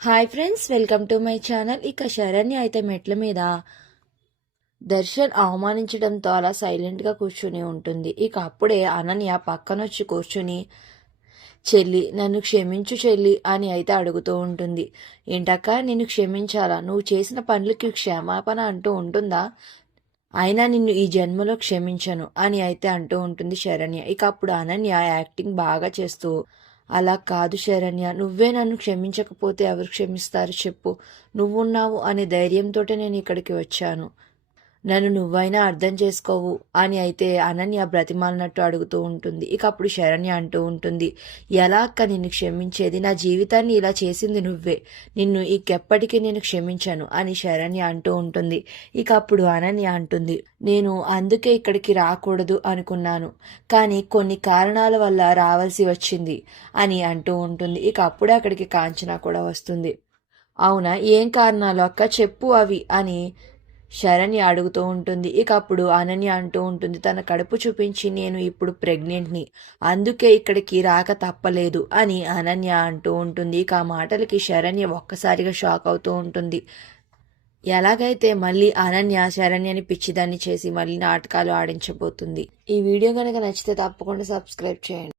Hi friends welcome to my channel. ఇక శరణ్య అయితే మెట్ల మీద దర్శన్ అవమానించడంతో అలా సైలెంట్గా కూర్చుని ఉంటుంది. ఇక అప్పుడే అనన్య పక్కనొచ్చి కూర్చుని చెల్లి నన్ను క్షమించు చెల్లి అని అయితే అడుగుతూ ఉంటుంది. ఏంటక్క నిన్ను క్షమించాలా? నువ్వు చేసిన పనులకి క్షమాపణ అంటూ ఉంటుందా? అయినా నిన్ను ఈ జన్మలో క్షమించను అని అయితే అంటూ ఉంటుంది శరణ్య. ఇక అప్పుడు అనన్య యాక్టింగ్ బాగా చేస్తూ అలా కాదు శరణ్య నువ్వే నన్ను క్షమించకపోతే ఎవరు క్షమిస్తారు చెప్పు. నువ్వున్నావు అనే ధైర్యంతోటే నేను ఇక్కడికి వచ్చాను. నన్ను నువ్వైనా అర్థం చేసుకోవు అని అయితే అనన్య బ్రతిమాలినట్టు అడుగుతూ ఉంటుంది. ఇక అప్పుడు శరణ్య అంటూ ఉంటుంది ఎలా అక్క నిన్ను క్షమించేది? నా జీవితాన్ని ఇలా చేసింది నువ్వే. నిన్ను ఇకెప్పటికీ నేను క్షమించను అని శరణ్య అంటూ ఉంటుంది. ఇక అప్పుడు అనన్య అంటుంది నేను అందుకే ఇక్కడికి రాకూడదు అనుకున్నాను కానీ కొన్ని కారణాల వల్ల రావాల్సి వచ్చింది అని అంటూ ఉంటుంది. ఇక అప్పుడే అక్కడికి కాంచన కూడా వస్తుంది. అవునా? ఏం కారణాలు? అక్క చెప్పు అవి అని శరణ్య అడుగుతూ ఉంటుంది. ఇక అప్పుడు అనన్య అంటూ ఉంటుంది తన కడుపు చూపించి నేను ఇప్పుడు ప్రెగ్నెంట్ని. అందుకే ఇక్కడికి రాక తప్పలేదు అని అనన్య అంటూ ఉంటుంది. ఇక ఆ మాటలకి శరణ్య ఒక్కసారిగా షాక్ అవుతూ ఉంటుంది. ఎలాగైతే మళ్ళీ అనన్య శరణ్యని పిచ్చిదాన్ని చేసి మళ్ళీ నాటకాలు ఆడించబోతుంది. ఈ వీడియో కనుక నచ్చితే తప్పకుండా సబ్స్క్రైబ్ చేయండి.